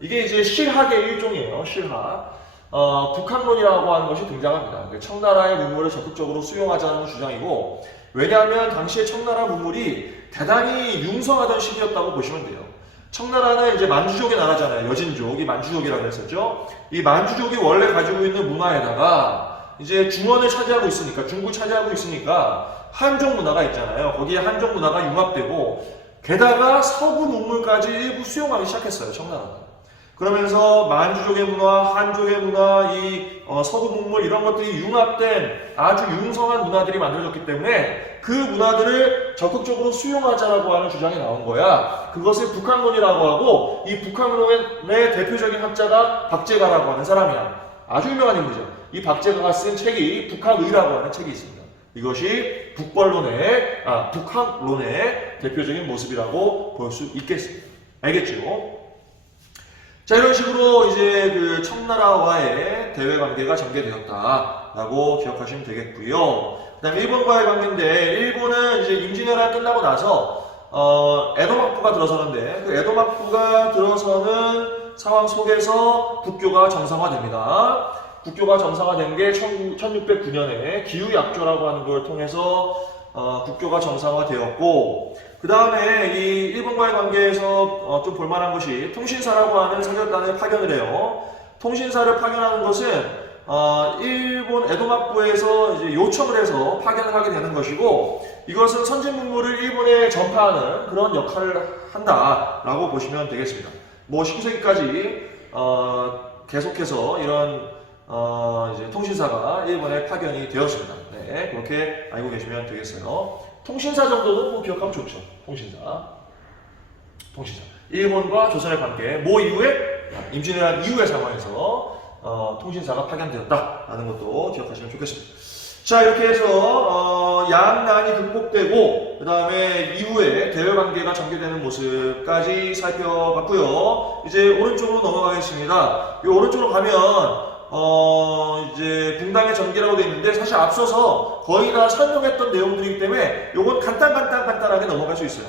이게 이제 실학의 일종이에요. 실학. 북학론이라고 하는 것이 등장합니다. 청나라의 문물을 적극적으로 수용하자는 주장이고, 왜냐하면 당시에 청나라 문물이 대단히 융성하던 시기였다고 보시면 돼요. 청나라는 이제 만주족의 나라잖아요. 여진족이 만주족이라고 했었죠. 이 만주족이 원래 가지고 있는 문화에다가 이제 중원을 차지하고 있으니까, 중국을 차지하고 있으니까 한족 문화가 있잖아요. 거기에 한족 문화가 융합되고, 게다가 서구 문물까지 일부 수용하기 시작했어요. 청나라가. 그러면서 만주족의 문화, 한족의 문화, 이 서구 문물 이런 것들이 융합된 아주 융성한 문화들이 만들어졌기 때문에 그 문화들을 적극적으로 수용하자라고 하는 주장이 나온 거야. 그것을 북학론이라고 하고, 이 북학론의 대표적인 학자가 박제가라고 하는 사람이야. 아주 유명한 인물이죠. 이 박제가가 쓴 책이 북학의라고 하는 책이 있습니다. 이것이 북학론의 대표적인 모습이라고 볼 수 있겠습니다. 알겠죠? 자, 이런 식으로 이제 그 청나라와의 대외 관계가 전개되었다라고 기억하시면 되겠고요. 그 다음에 일본과의 관계인데, 일본은 이제 임진왜란 끝나고 나서 에도막부가 들어서는데, 그 에도막부가 들어서는 상황 속에서 국교가 정상화됩니다. 국교가 정상화된 게 1609년에 기후약조라고 하는 걸 통해서 국교가 정상화되었고, 그 다음에 이 일본과의 관계에서 좀 볼만한 것이 통신사라고 하는 사격단을 파견을 해요. 통신사를 파견하는 것은 일본 에도막부에서 이제 요청을 해서 파견을 하게 되는 것이고, 이것은 선진 문물을 일본에 전파하는 그런 역할을 한다라고 보시면 되겠습니다. 뭐 19세기까지 계속해서 이런 이제 통신사가 일본에 파견이 되었습니다. 네, 그렇게 알고 계시면 되겠어요. 통신사 정도는 뭐 기억하면 좋죠. 통신사. 일본과 조선의 관계, 뭐 이후에 임진왜란 이후의 상황에서 통신사가 파견되었다라는 것도 기억하시면 좋겠습니다. 자, 이렇게 해서 양난이 극복되고 그 다음에 이후에 대외 관계가 전개되는 모습까지 살펴봤고요. 이제 오른쪽으로 넘어가겠습니다. 이 오른쪽으로 가면 이제 붕당의 전개라고 되어 있는데, 사실 앞서서 거의 다 설명했던 내용들이기 때문에 요건 간단하게 넘어갈 수 있어요.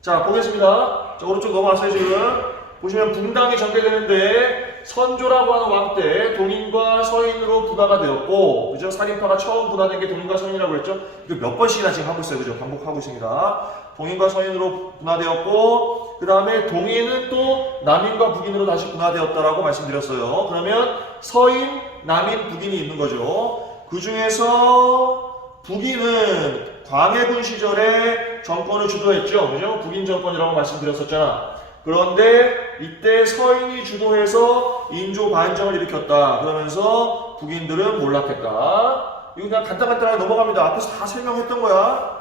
자, 보겠습니다. 자, 오른쪽 넘어왔어요. 지금 보시면 붕당이 전개되는데, 선조라고 하는 왕 때 동인과 서인으로 분화가 되었고, 그죠? 살인파가 처음 분화된 게 동인과 서인이라고 했죠? 이거 몇 번씩이나 지금 하고 있어요. 그죠? 반복하고 있습니다. 동인과 서인으로 분화되었고, 그 다음에 동인은 또 남인과 북인으로 다시 분화되었다라고 말씀드렸어요. 그러면 서인, 남인, 북인이 있는 거죠. 그 중에서 북인은 광해군 시절에 정권을 주도했죠. 그죠? 북인 정권이라고 말씀드렸었잖아. 그런데 이때 서인이 주도해서 인조 반정을 일으켰다. 그러면서 북인들은 몰락했다. 이거 그냥 간단하게 넘어갑니다. 앞에서 다 설명했던 거야.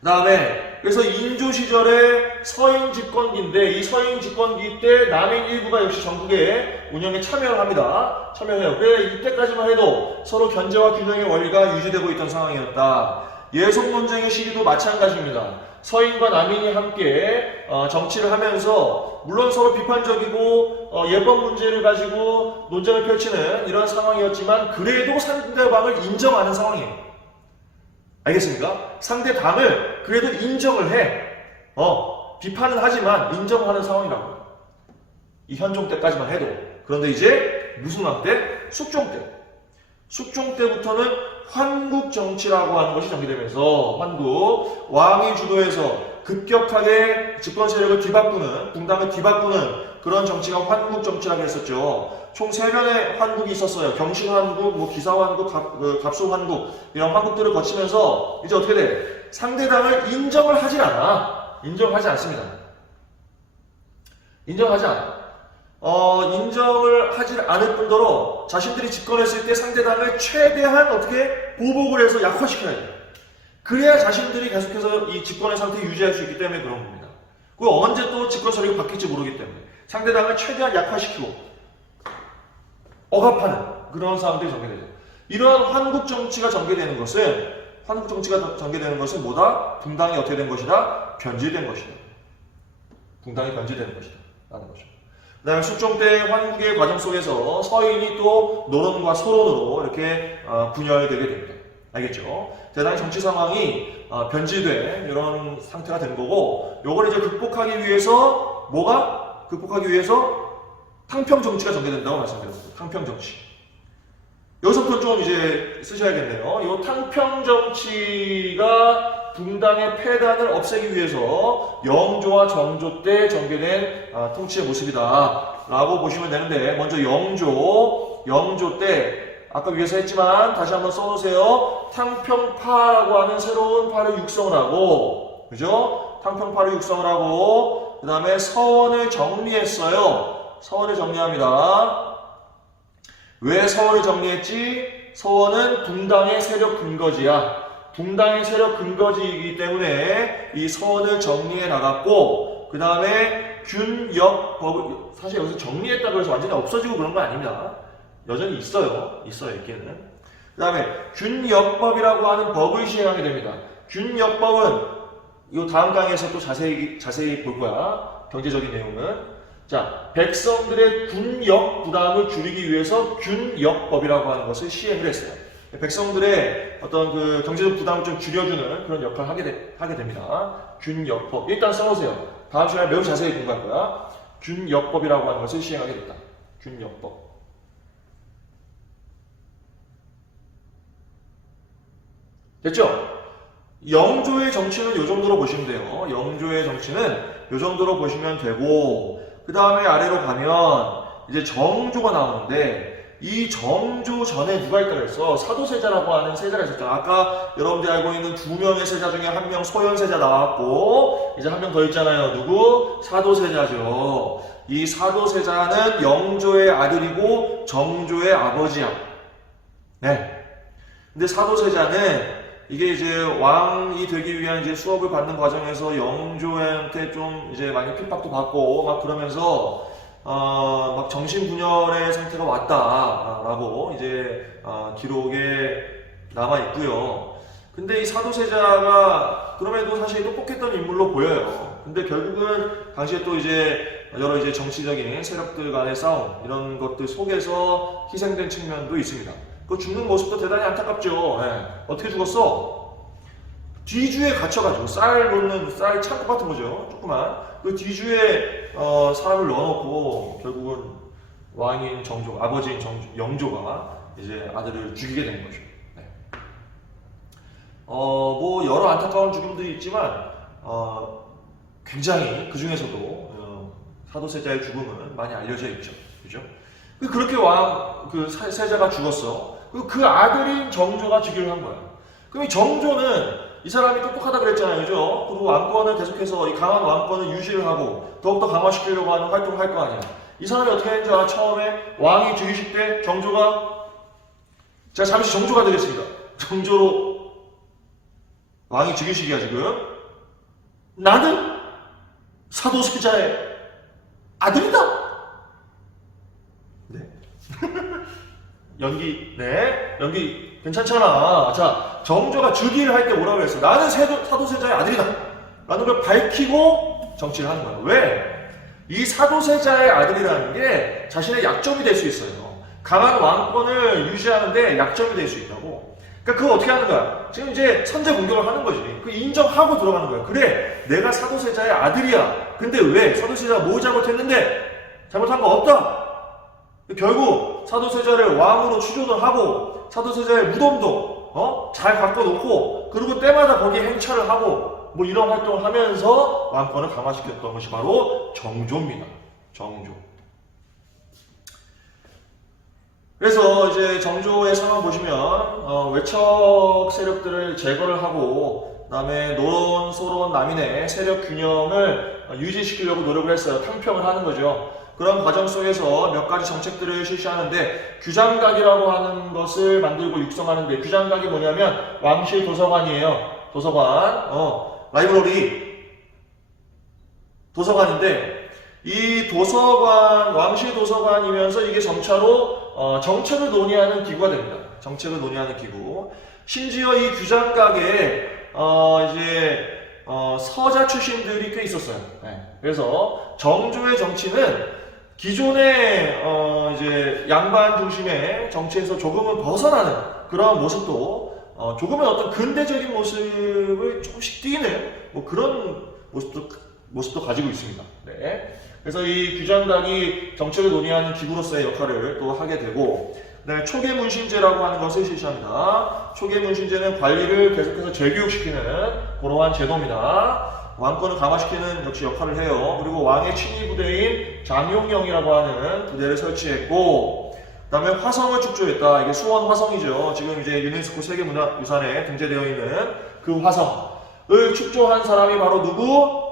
그 다음에 그래서 인조 시절에 서인 집권기인데, 이 서인 집권기 때 남인 일부가 역시 전국의 운영에 참여를 합니다. 참여해요. 그래, 이때까지만 해도 서로 견제와 균형의 원리가 유지되고 있던 상황이었다. 예속 논쟁의 시기도 마찬가지입니다. 서인과 남인이 함께 정치를 하면서 물론 서로 비판적이고 예법 문제를 가지고 논쟁을 펼치는 이런 상황이었지만, 그래도 상대방을 인정하는 상황이에요. 알겠습니까? 상대당을 그래도 인정을 해. 비판은 하지만 인정하는 상황이라고. 이 현종 때까지만 해도. 그런데 이제 무슨 왕 때? 숙종 때. 숙종 때부터는 환국 정치라고 하는 것이 전개되면서, 환국, 왕이 주도해서 급격하게 집권 세력을 뒤바꾸는, 붕당을 뒤바꾸는 그런 정치가 환국 정치라고 했었죠. 총 3면의 환국이 있었어요. 경신환국, 뭐 기사환국, 갑수환국, 이런 환국들을 거치면서 이제 어떻게 돼? 상대당을 인정을 하질 않아. 인정하지 않습니다. 인정하지 않아. 인정을 하지 않을 뿐더러 자신들이 집권했을 때 상대당을 최대한 어떻게 보복을 해서 약화시켜야 돼요. 그래야 자신들이 계속해서 이 집권의 상태를 유지할 수 있기 때문에 그런 겁니다. 그리고 언제 또 집권 세력이 바뀔지 모르기 때문에 상대당을 최대한 약화시키고 억압하는 그런 상황들이 전개되죠. 이러한 환국 정치가 전개되는 것은, 뭐다? 붕당이 어떻게 된 것이다? 변질된 것이다. 붕당이 변질되는 것이다. 라는 거죠. 그다음에 숙종 때 환국의 과정 속에서 서인이 또 노론과 소론으로 이렇게 분열되게 됩니다. 알겠죠? 대단히 정치 상황이 변질된 이런 상태가 된 거고, 요걸 이제 극복하기 위해서 극복하기 위해서 탕평 정치가 전개된다고 말씀드렸습니다. 탕평 정치. 여기서부터 좀 이제 쓰셔야겠네요. 이 탕평 정치가 붕당의 폐단을 없애기 위해서 영조와 정조 때 전개된 통치의 모습이다 라고 보시면 되는데, 먼저 영조 때 아까 위에서 했지만 다시 한번 써놓으세요. 탕평파라고 하는 새로운 파를 육성을 하고, 그죠? 탕평파를 육성을 하고, 그 다음에 서원을 정리했어요. 서원을 정리합니다. 왜 서원을 정리했지? 서원은 붕당의 세력 근거지야. 붕당의 세력 근거지이기 때문에 이 서원을 정리해 나갔고, 그 다음에 균역법, 사실 여기서 정리했다고 해서 완전히 없어지고 그런 건 아닙니다. 여전히 있어요. 있게는. 그 다음에 균역법이라고 하는 법을 시행하게 됩니다. 균역법은 이 다음 강의에서 또 자세히 볼 거야. 경제적인 내용은. 자, 백성들의 군역 부담을 줄이기 위해서 균역법이라고 하는 것을 시행을 했어요. 백성들의 어떤 그 경제적 부담을 좀 줄여주는 그런 역할을 하게 됩니다. 균역법. 일단 써보세요. 다음 시간에 매우 자세히 공부할 거야. 균역법이라고 하는 것을 시행하게 됐다. 균역법. 됐죠? 영조의 정치는 이 정도로 보시면 돼요. 영조의 정치는 이 정도로 보시면 되고, 그 다음에 아래로 가면 이제 정조가 나오는데, 이 정조 전에 누가 있다고 했어? 사도세자라고 하는 세자가 있었잖아. 아까 여러분들이 알고 있는 2명의 세자 중에 1명 소현세자 나왔고, 이제 1명 더 있잖아요. 누구? 사도세자죠. 이 사도세자는 영조의 아들이고 정조의 아버지야. 네. 근데 사도세자는 이게 이제 왕이 되기 위한 이제 수업을 받는 과정에서 영조한테 좀 이제 많이 핍박도 받고 막 그러면서 막 정신분열의 상태가 왔다라고 이제 기록에 남아 있고요. 근데 이 사도세자가 그럼에도 사실 똑똑했던 인물로 보여요. 근데 결국은 당시에 또 이제 여러 이제 정치적인 세력들 간의 싸움 이런 것들 속에서 희생된 측면도 있습니다. 그 죽는 모습도 대단히 안타깝죠. 네. 어떻게 죽었어? 뒤주에 갇혀가지고 쌀 놓는 쌀 창고 같은 거죠. 조그만 그 뒤주에 사람을 넣어놓고 결국은 왕인 정조, 아버지인 영조가 이제 아들을 죽이게 된 거죠. 네. 뭐 여러 안타까운 죽음들이 있지만 굉장히 그 중에서도 사도세자의 죽음은 많이 알려져 있죠. 그죠? 그렇게 세자가 죽었어. 그 아들인 정조가 즉위를 한 거야. 그럼 이 정조는 이 사람이 똑똑하다 그랬잖아요. 그죠? 그리고 왕권을 계속해서 이 강한 왕권을 유지를 하고 더욱더 강화시키려고 하는 활동을 할 거 아니야. 이 사람이 어떻게 했는지 알아? 처음에 왕이 즉위식 때 정조가, 제가 잠시 정조가 되겠습니다. 정조로 왕이 즉위식이야 지금. 나는 사도세자의 아들이다. 네. 연기 괜찮잖아. 자, 정조가 즉위를 할 때 뭐라고 했어? 나는 사도세자의 아들이다 라는 걸 밝히고 정치를 하는 거야. 왜? 이 사도세자의 아들이라는 게 자신의 약점이 될 수 있어요. 강한 왕권을 유지하는데 약점이 될 수 있다고. 그러니까 그거 어떻게 하는 거야? 지금 이제 선제 공격을 하는 거지. 그 인정하고 들어가는 거야. 그래, 내가 사도세자의 아들이야. 근데 왜? 사도세자가 뭐 잘못했는데? 잘못한 거 없다. 결국 사도세자를 왕으로 추존을 하고 사도세자의 무덤도 잘 갖고 놓고, 그리고 때마다 거기에 행차를 하고 뭐 이런 활동을 하면서 왕권을 강화시켰던 것이 바로 정조입니다. 정조. 그래서 이제 정조의 상황 보시면 외척 세력들을 제거를 하고, 그다음에 노론, 소론, 남인의 세력 균형을 유지시키려고 노력을 했어요. 탕평을 하는 거죠. 그런 과정 속에서 몇 가지 정책들을 실시하는데, 규장각이라고 하는 것을 만들고 육성하는데, 규장각이 뭐냐면 왕실 도서관이에요. 도서관, 라이브러리 도서관인데, 이 도서관, 왕실 도서관이면서 이게 점차로 정책을 논의하는 기구가 됩니다. 정책을 논의하는 기구. 심지어 이 규장각에 서자 출신들이 꽤 있었어요. 네. 그래서 정조의 정치는 기존의 이제 양반 중심의 정치에서 조금은 벗어나는 그런 모습도 조금은 어떤 근대적인 모습을 조금씩 띄는 뭐 그런 모습도 가지고 있습니다. 네. 그래서 이 규장각이 정책을 논의하는 기구로서의 역할을 또 하게 되고, 그다음에 초계문신제라고 하는 것을 실시합니다. 초계문신제는 관리를 계속해서 재교육시키는 그러한 제도입니다. 왕권을 강화시키는 역시 역할을 해요. 그리고 왕의 친위 부대인 장용령이라고 하는 부대를 설치했고, 그 다음에 화성을 축조했다. 이게 수원 화성이죠. 지금 이제 유네스코 세계문화유산에 등재되어 있는 그 화성을 축조한 사람이 바로 누구?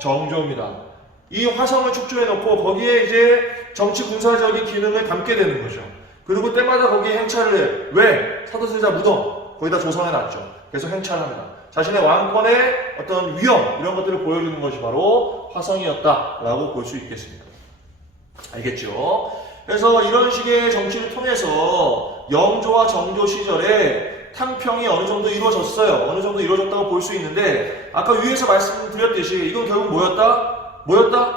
정조입니다. 이 화성을 축조해놓고 거기에 이제 정치 군사적인 기능을 담게 되는 거죠. 그리고 때마다 거기에 행차를 해. 왜? 사도세자 무덤 거기다 조성해놨죠. 그래서 행차를 합니다. 자신의 왕권의 어떤 위험 이런 것들을 보여주는 것이 바로 화성이었다라고 볼 수 있겠습니다. 알겠죠? 그래서 이런 식의 정치를 통해서 영조와 정조 시절에 탕평이 어느 정도 이루어졌어요. 어느 정도 이루어졌다고 볼 수 있는데, 아까 위에서 말씀드렸듯이 이건 결국 뭐였다?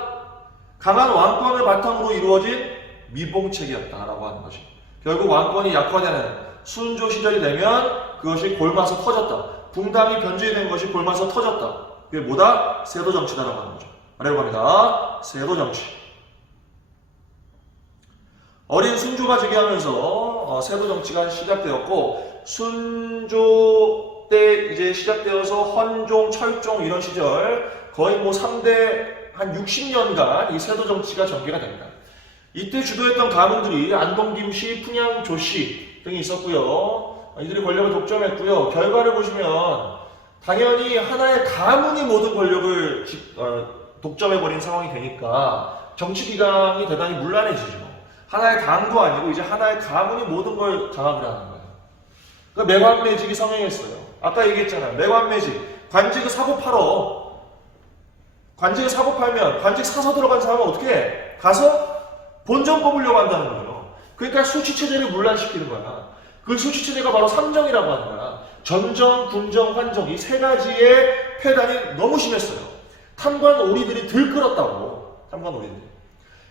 강한 왕권을 바탕으로 이루어진 미봉책이었다라고 하는 것이. 결국 왕권이 약화되는 순조 시절이 되면 그것이 골마서 터졌다. 붕당이 변제된 것이 골마서 터졌다. 그게 뭐다? 세도정치다라고 하는 거죠. 아래로 갑니다. 세도정치. 어린 순조가 즉위하면서 세도정치가 시작되었고, 순조 때 이제 시작되어서 헌종, 철종 이런 시절 거의 뭐 3대 한 60년간 이 세도정치가 전개가 됩니다. 이때 주도했던 가문들이 안동 김씨, 풍양 조씨 등이 있었고요. 이들이 권력을 독점했고요. 결과를 보시면 당연히 하나의 가문이 모든 권력을 독점해버린 상황이 되니까 정치 기강이 대단히 문란해지죠. 하나의 당도 아니고 이제 하나의 가문이 모든 걸 장악을 하는 거예요. 그러니까 매관매직이 성행했어요. 아까 얘기했잖아요. 매관매직. 관직을 사고 팔어. 관직을 사고 팔면 관직 사서 들어간 사람은 어떻게 해? 가서 본전 뽑으려고 한다는 거예요. 그러니까 수치체제를 문란시키는 거야. 그 수치체제가 바로 삼정이라고 하는 거야. 전정, 군정, 환정 이 세 가지의 폐단이 너무 심했어요. 탐관 오리들이 들끓었다고. 탐관 오리들이.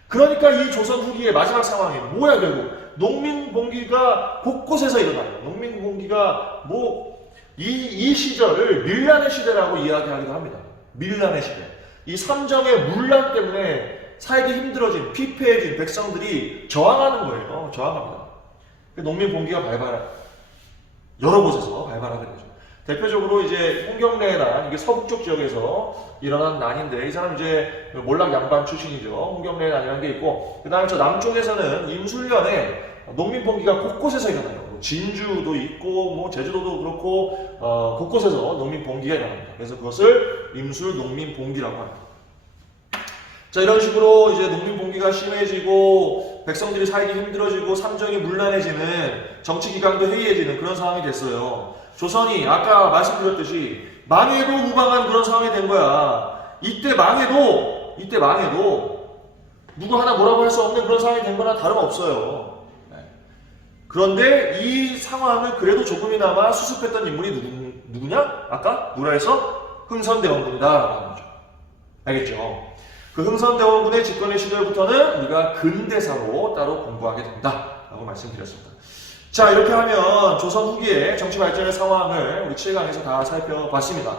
그러니까 이 조선 후기의 마지막 상황이 뭐야 결국? 농민봉기가 곳곳에서 일어나요. 농민봉기가 이 시절을 밀란의 시대라고 이야기하기도 합니다. 밀란의 시대. 이 삼정의 문란 때문에 살기 힘들어진 피폐해진 백성들이 저항하는 거예요. 저항합니다. 농민봉기가 여러 곳에서 발발하게 되죠. 대표적으로 이제 홍경래란 이게 서북쪽 지역에서 일어난 난인데, 이 사람 이제 몰락 양반 출신이죠. 홍경래 난이라는 게 있고, 그 다음에 저 남쪽에서는 임술년에 농민봉기가 곳곳에서 일어나요. 진주도 있고 뭐 제주도도 그렇고 곳곳에서 농민봉기가 일어납니다. 그래서 그것을 임술 농민봉기라고 합니다. 자, 이런 식으로 이제 농민봉기가 심해지고 백성들이 살기 힘들어지고 삼정이 문란해지는, 정치 기강도 해이해지는 그런 상황이 됐어요. 조선이 아까 말씀드렸듯이 망해도 무방한 그런 상황이 된 거야. 이때 망해도 누구 하나 뭐라고 할 수 없는 그런 상황이 된 거나 다름없어요. 그런데 이 상황을 그래도 조금이나마 수습했던 인물이 누구냐? 아까 누라에서 흥선대원군이다라고 하는 거죠. 알겠죠? 그 흥선대원군의 집권의 시절부터는 우리가 근대사로 따로 공부하게 된다라고 말씀드렸습니다. 자, 이렇게 하면 조선 후기의 정치 발전의 상황을 우리 7강에서 다 살펴봤습니다.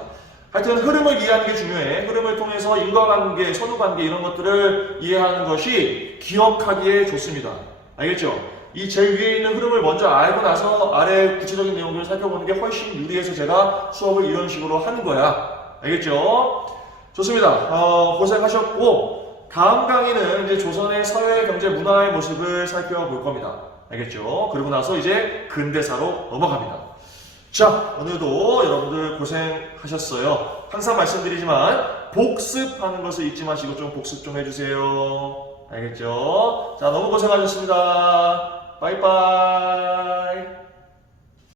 하여튼 흐름을 이해하는 게 중요해. 흐름을 통해서 인과관계, 선후관계 이런 것들을 이해하는 것이 기억하기에 좋습니다. 알겠죠? 이 제일 위에 있는 흐름을 먼저 알고 나서 아래 구체적인 내용들을 살펴보는 게 훨씬 유리해서 제가 수업을 이런 식으로 하는 거야. 알겠죠? 좋습니다. 고생하셨고, 다음 강의는 이제 조선의 사회, 경제, 문화의 모습을 살펴볼 겁니다. 알겠죠? 그리고 나서 이제 근대사로 넘어갑니다. 자, 오늘도 여러분들 고생하셨어요. 항상 말씀드리지만 복습하는 것을 잊지 마시고 좀 복습 좀 해주세요. 알겠죠? 자, 너무 고생하셨습니다. 바이바이.